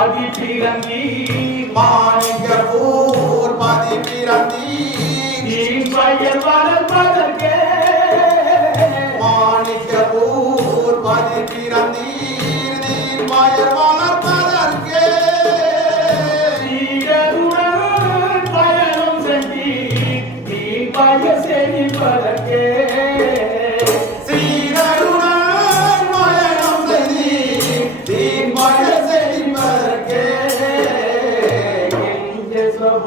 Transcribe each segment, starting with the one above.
மதி பிறந்தி மாணிக்கப்பூர் மதி பிறந்தி நீ பையன் வளர்ப்பதற்கே மாணிக்கப்பூர் மதி பிறந்தி நீ பையன் வளர்ப்பதற்கே பயனும் செஞ்சி நீ பய செழிப்பதற்கே.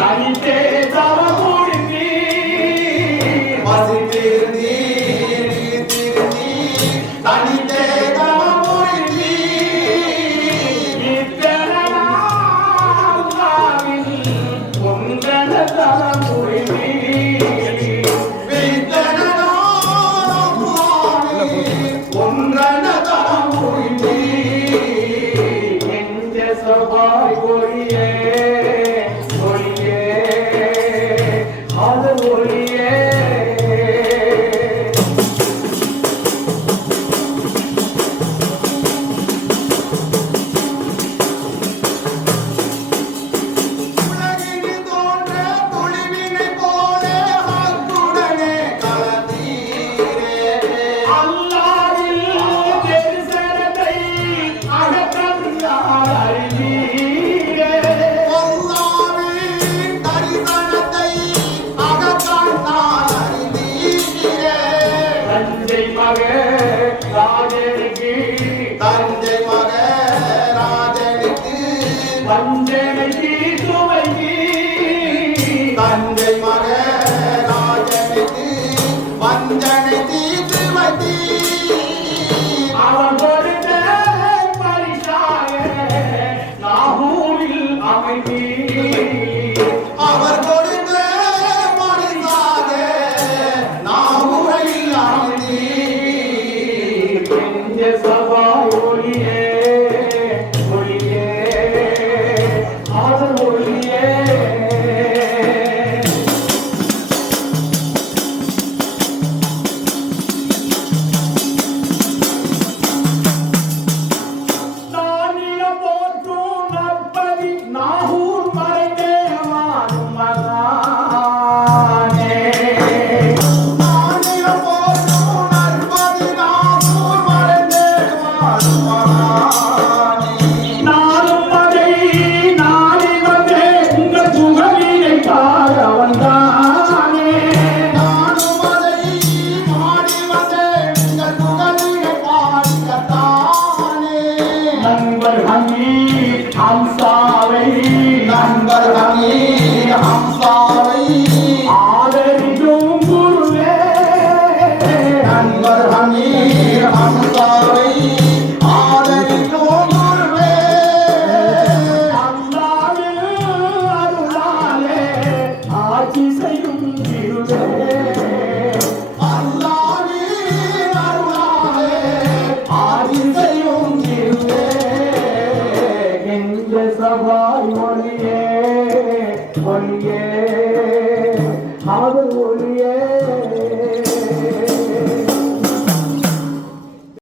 Saniteta yeah. ராஜனுக்கு தஞ்சை மக ராஜனுக்கு வஞ்சனைக்கு சுவைக்கு தஞ்சை மக ராஜனுக்கு வஞ்சனைக்கு சுவைக்கு அமைதி. yeah. உமர் ஹமீர் ஹம்சாவை ஆதரிக்கும் உருவே அல்லாவின் அருளாலே ஆட்சி செய்யும் இருவே அல்லாவின் அருளாலே ஆட்சி செய்யும் இருவே எங்கள் சபாய் மொழியே மொழியே.